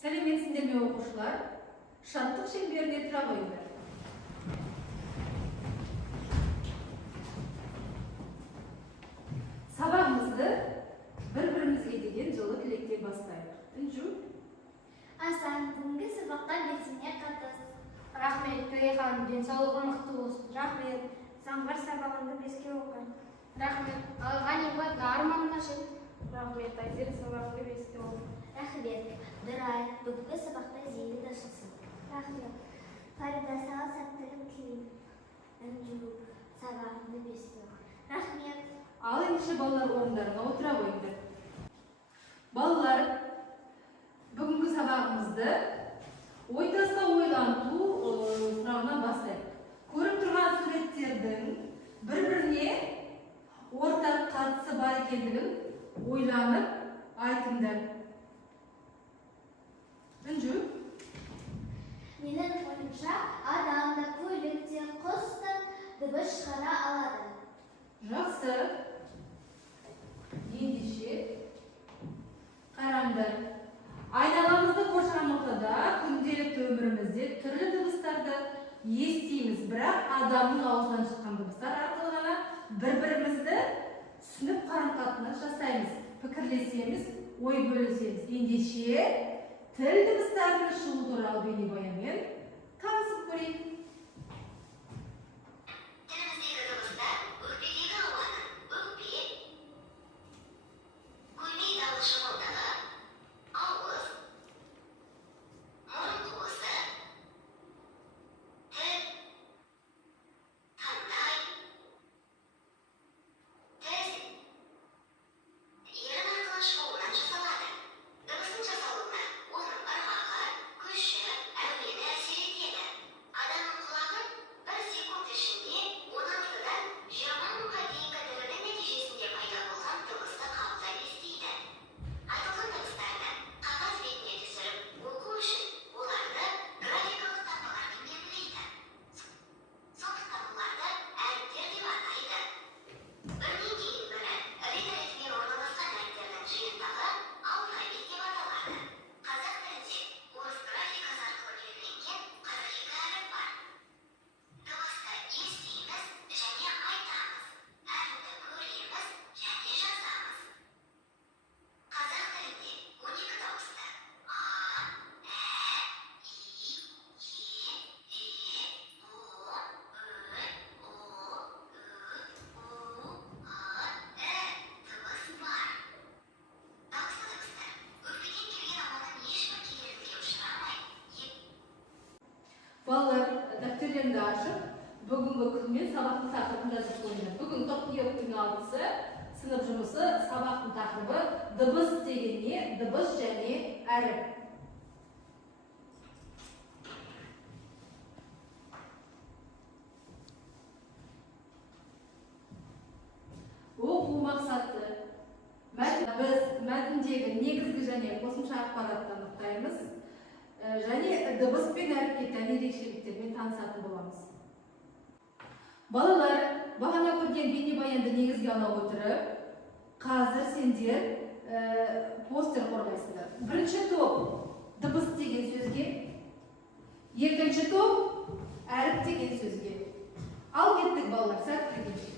Сәлеметсіздер ме оқушылар? Шаттық шеңберіне тұра қойыңдар. Сабағымызды бір-бірімізге деген жылы тілектен бастайық. Үнжу. Асан, бүгінгі сабаққа белсене қатыс. Рахмет, Төлехан, денсаулығы мықты болсын. Рахмет, заңғар сабағыңды беске оқы. Рахмет, Ғанибат, арманына жет. Рахмет, Айзер, сабағыңды беске оқы. Рахмет, Дұрай, бүгінгі сабақта зейінді де шықсын. Рахмет, Фарида, саған сәттілік тілеймін. Үнжу, сабағыңды беске оқы. Рахмет. Ал ендеше балалар орындарына отыра қойыңдар. Балалар, бүгінгі сабағымызды ой-таста ойланту сұрағынан бастайық. Көріп тұрған суреттердің бір-біріне ортақ қатысы бар екендігін ойланып айтыңдар. Үнжу. Менің ойымша, адам да, көлік те, құс та дыбыс шығара алады. Жақсы. Ендеше қараңдар. Айналамызды қоршаған ортада күнделікті өмірімізде түрлі дыбыстарды естиміз, бірақ адамның аузынан шыққан дыбыстар арқылы ғана бір-бірімізді түсініп қарым-қатынас жасаймыз, пікірлесеміз, ой бөлісеміз. Ендеше тіл дыбыстарының шығу туралы бейнебаянмен танысып көрейік. Балалар, дәптерлерді ашып, бүгінгі күнмен сабақтың тақырыбын жазып қойыңдар. Бүгін қыркүйектің 6-сы сынып жұмысы сабақтың тақырыбы дыбыс деген не? Дыбыс және әріп. Оқу мақсаты. Біз мәтіндегі негізгі және қосымша ақпаратты анықтаймыз. Және дыбыс пен әріпке тән ерекшеліктермен танысатын боламыз. Балалар, бағана көрген бейнебаянды негізге ала отырып, қазір сендер постер қорғайсыңдар. Бірінші топ дыбыс деген сөзге, екінші топ әріп деген сөзге. Ал кеттік балалар, сәттілік.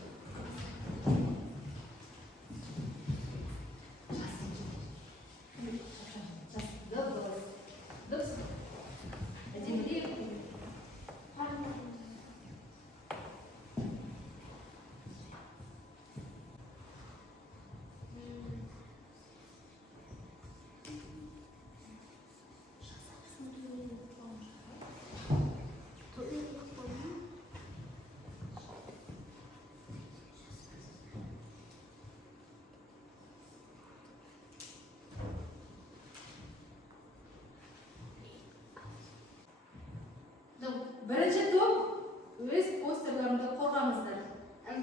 Бірінші топ өз постерлеріңді қорғаңыздар.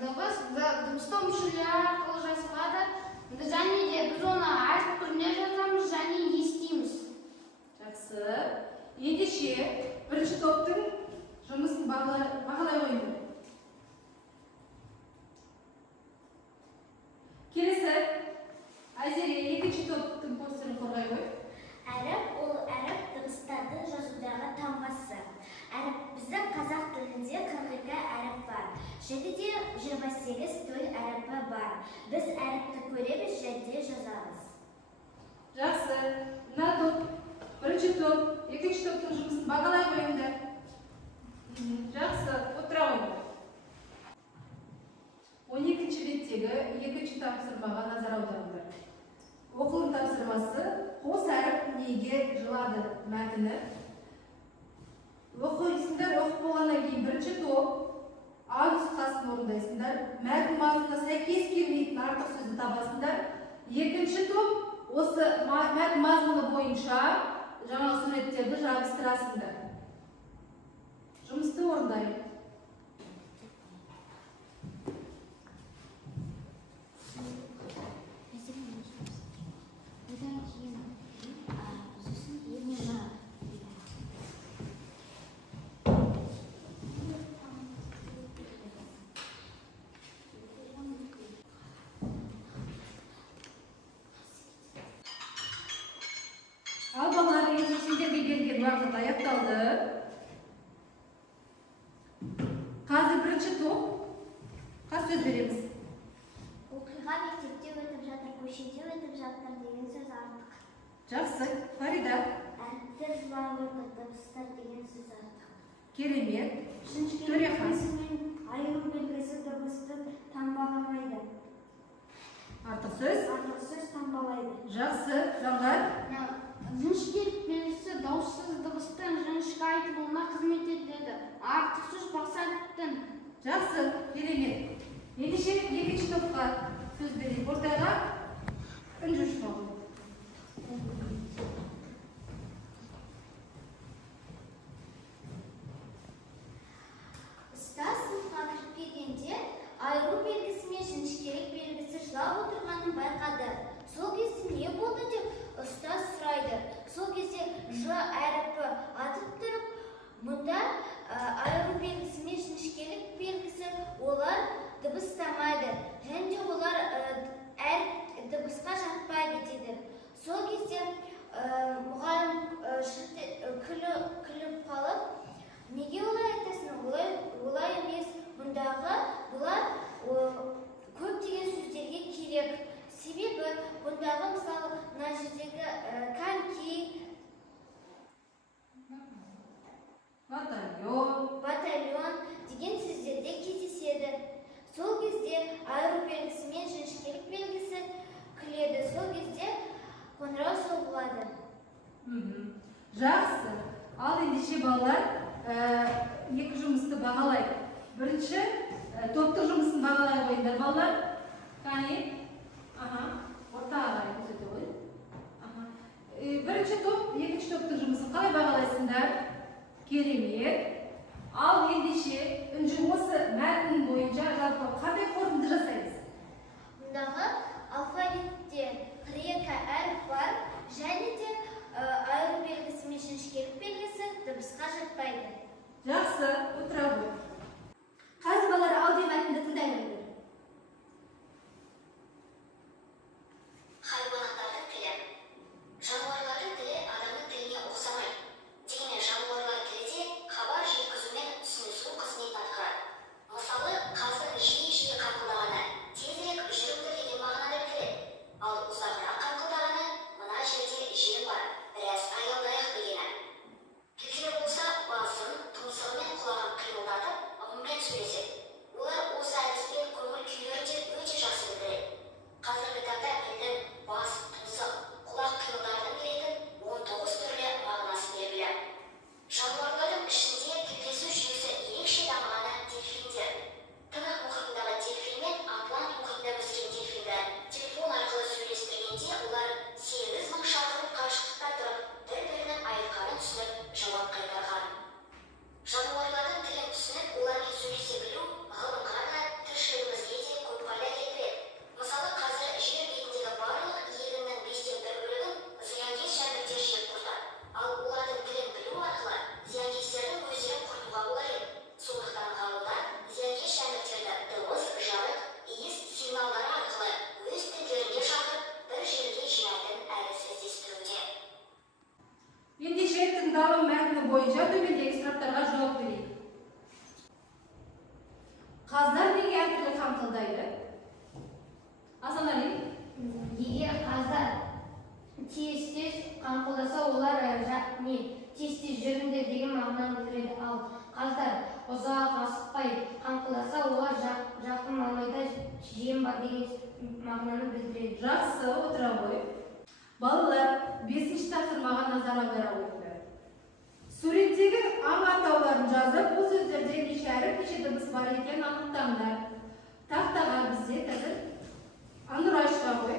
Дыбыс дыбыстау мүшелері арқылы жасалады. Және де біз оны әріп түрінде жазамыз және естиміз. Жақсы. Ендеше бірінші топтың жұмысын бағалай қойыңдар. Келесі Айзере екінші топтың постерін қорғай қой. Әріп ол әріп бар. Біз әріпті көреміз және жазамыз. Жақсы. Мына топ, бірінші топ, екінші топтың жұмысын бағалай қойыңдар. Жақсы, отыра қойыңдар. 12-ші беттегі екінші тапсырмаға назар аударыңдар. Оқылым тапсырмасы қос әріп неге жылады мәтіні. Оқисыңдар, оқып болғаннан кейін бірінші топ А нұсқасын орындайсыңдар. Мәтін мазмұнына сәйкес келмейтін артық сөзді табасыңдар. Екінші топ осы мәтін мазмұны бойынша жаңағы суреттерді жабыстырасыңдар. Жұмысты орындайын. Ал балалар, сендерге берілген уақыт аяқталды. Қазір бірінші топ. Қай сөз береміз? Оқиға мектепте өтіп жатыр, көшеде өтіп жатыр деген сөз артық. Жақсы. Фарида. Әріптер жылап отыр, дыбыстар деген сөз артық. Керемет. Үшінші Төрехан. айыру белгісі дыбысты таңбаламайды. Артық сөз. Артық сөз таңбалайды. Жақсы. Жаңғар. Жіңішкелік белгісі дауыссыз дыбыстың жіңішке айтылуына қызмет етеді. Артық сөз мақсаттың. Жақсы. Керемет. Ендеше екінші топқа сөз берейік. Ортаға үнжу шығу. Ұстаз сыныпқа кіріп келгенде айыру белгісі мен жіңішкелік белгісі жылап отырғанын байқады. Сол кезде не болды деп ұстаз сұрайды. Сол кезде Ж әріпі атып тұрып, мұнда айыру белгісі мен жіңішкелік белгісі олар дыбыстамайды. Және олар әр дыбысқа жатпайды деді. Сол кезде мұғалім күліп қалып, неге олай айтасың? Олай емес, мұндағы бұлар көптеген сөздерге керек. Себебі бұндағы мысалы мына жердегі коньки, батальон деген сөздерде кездеседі. Сол кезде айыру белгісі мен жіңішкелік белгісі күледі. Сол кезде қоңырау соғылады. Жақсы. Ал ендеше балалар, екі жұмысты бағалайық. Бірінші топтың жұмысын бағалай қойыңдар балалар. Қане? Ортаға қарай көрсете ғой. Бірінші топ, екінші топтың жұмысын қалай бағалайсыңдар? Керемет. Ал ендеше үнжі осы мәтін бойынша жалпы қандай қорытынды жасаймыз? Мұндағы алфавитте 42 әріп бар, және де айыру белгісі мен жіңішкелік белгісі дыбысқа жатпайды. Жақсы, отыра ғой. Қазір балалар аудио мәтінді тыңдаймын. Хайуанаттардың тілі. Жануарлардың тілі адамның тіліне ұқсамайды. Дегенмен жануарлар тілі де хабар жеткізумен түсінісу қызметін атқарады. Мысалы, қазір жиі қаңқылдағаны, тезірек жүріңдер деген мағынада білдіреді. Ал ұзағырақ қаңқылдағаны, мына жерде жел бар, біраз аялдайық дегені. Белгілі болса, басын, тұмсығы мен құлағын қимылдатып, ыммен сөйлеседі. Олар осы әдіспен көңіл күйлерін де өте жақсы білдіреді. Қазіргі таңда тілдің бас, тұмсық, құлақ қимылдарының беретін 19 түрлі мағынасы белгілі. Жануарлардың ішінде тілдесу жүйесі ерекше дамығаны дельфиндер. Тынық мұхитындағы дельфин мен Атлант мұхитында өскен дельфинді телефон арқылы сөйлестіргенде олар 8000 шақырым қашықтықта тұрып, бір-бірінің айтқанын түсініп, жауап қайтарған. Жануарлардың тілін түсініп, олармен сөйлесе білу ғылымға да, тіршілігімізге де көп пайда келтіреді. Мысалы, қазір жер бетіндегі барлық егіннің 5-тен 1 бөлігін зиянкес жәндіктер жеп құртады. Ал олардың тілін білу арқылы зиянкестердің өздерін құртуға болар еді. Сондықтан ғалымдар зиянкес жәндіктерді дыбыс, жарық, иіс сигналдары арқылы өз тілдерінде шақырып, бір жерге жинайтын әдіс іздестіруде. Ендеше тыңдалым мәтіні бойынша төмендегі сұрақтарға жауап берейік. Қаздар неге әртүрлі қаңқылдайды? жат не тез тез жүріңдер деген мағынаны білдіреді. Ал қаздар ұзақ асықпай қаңқылдаса олар жақын маңайда жем бар деген мағынаны білдіреді. Жақсы, отыра ғой. Балалар, 5-ші тапсырмаға назар аудара қойыңдар. Суреттегі аң атауларын жазып, бұл сөздерде неше әріп, неше дыбыс бар екенін анықтаңдар. Тақтаға бізде қазір Анұрай шыға ғой.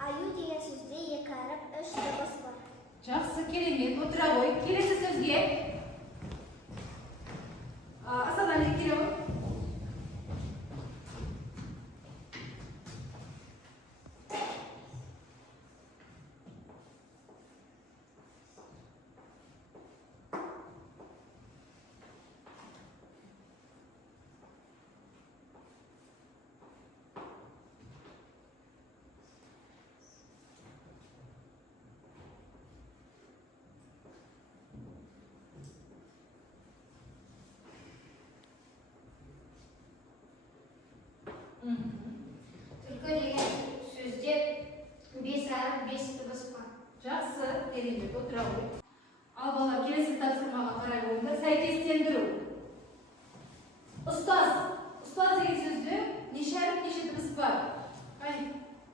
Аю деген сөзде 2 әріп, 3 дыбыс бар. Жақсы, керемет, отыра ғой. Келесі сөзге. Асанали келе ғой. Түлкі деген сөзде 5 әріп, 5 дыбыс бар. Жақсы, керемет, отыра ғой. Ал балалар, келесі тапсырмаға қарай қойыңдар. Сәйкестендіру. Ұстаз деген сөзде неше әріп, неше дыбыс бар?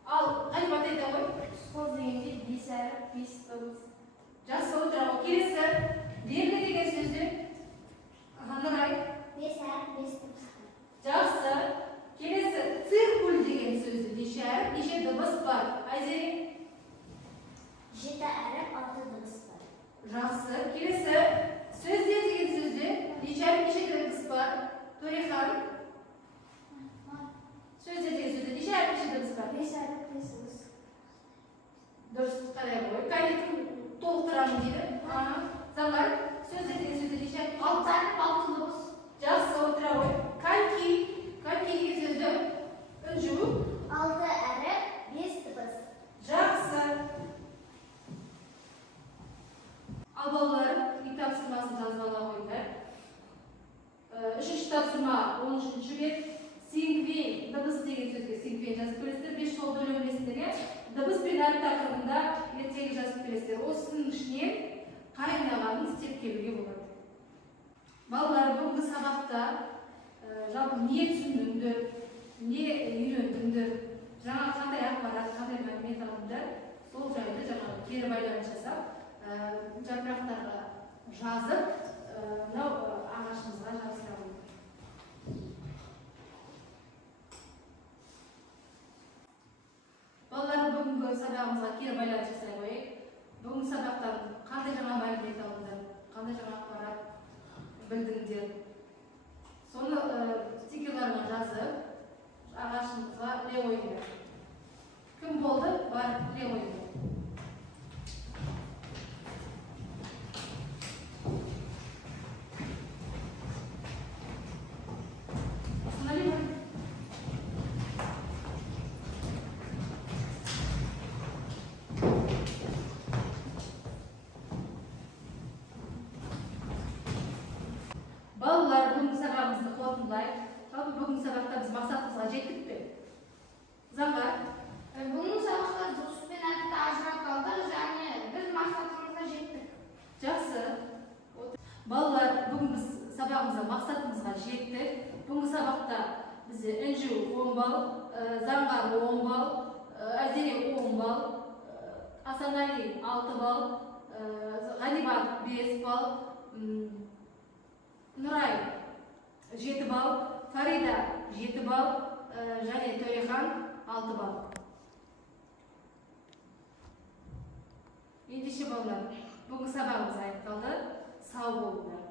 Ал Ғалимат айта ғой. Ұстаз дегенде 5 әріп, 5 дыбыс. Жақсы, отыра ғой. Келесі белгі деген сөзде Нұрай. 5 әріп, 5 дыбыс бар. Жақсы. Келесі циркуль деген сөзде неше әріп, неше дыбыс бар? Айзери. 7 әріп, 6 дыбыс бар. Жақсы. Келесі сөзде деген сөзде неше әріп, неше дыбыс бар? Төрехан. Сөзде деген сөзде неше әріп, неше дыбыс бар? 5 әріп, 5 дыбыс. Дұрыс қарай ғой. Кәне толықтырамын дейді. Замар, сөзде деген сөзде неше әріп? 6 әріп, 6 дыбыс. Жақсы, отыра ғой. Коньки деген сөзді үнжу. 6 әріп, 5 дыбыс. Жақсы. Ал балалар, үй тапсырмасын жазып ала қойыңдар. 3-ші тапсырма, 13-ші бет. Сингвейн, дыбыс деген сөзге сингвейн жазып көресіздер. 5 жолды өлеңдесіздер. Дыбыс пен әріп тақырыбында ертегі жазып көресіздер. Осының ішінен қайындағанын істеп келуге болады. Балалар, бүгінгі сабақта жалпы не түсіндіңдер, не үйрендіңдер, жаңа қандай ақпарат, қандай мәлімет алдыңдар, сол жайды жаңағы кері байланыс жасап, жапырақтарға жазып, мынау ағашымызға жабыстыра қойыңдар. Балалар, бүгінгі сабағымызға кері байланыс жасай қойайық. Бүгінгі сабақтан қандай жаңа мәлімет алдыңдар, қандай жаңа ақпарат білдіңдер. Соны стикерларына жазып, ағашымызға іле қойыңдар. Кім болды? Бар, іле қойыңдар. Балалар, бүгінгі сабағымызды қорытындылайық. Жалпы бүгінгі сабақта біз мақсатымызға жеттік пе? Заңға? Бүгінгі сабақта дыбыс пен әріпті ажыратып алдық және біз мақсатымызға жеттік. Жақсы. Балалар, бүгін біз сабағымызға мақсатымызға жеттік. Бүгінгі сабақта бізде інжу 10 балл, Заңғар 10 балл, Айзере 10 балл, Асанали 6 балл, Ғалимат 5 балл, Нұрай 7 балл, Фарида 7 балл, және Төрехан 6 балл. Ендеше балалар, бүгінгі сабағымыз аяқталды. Сау болыңдар.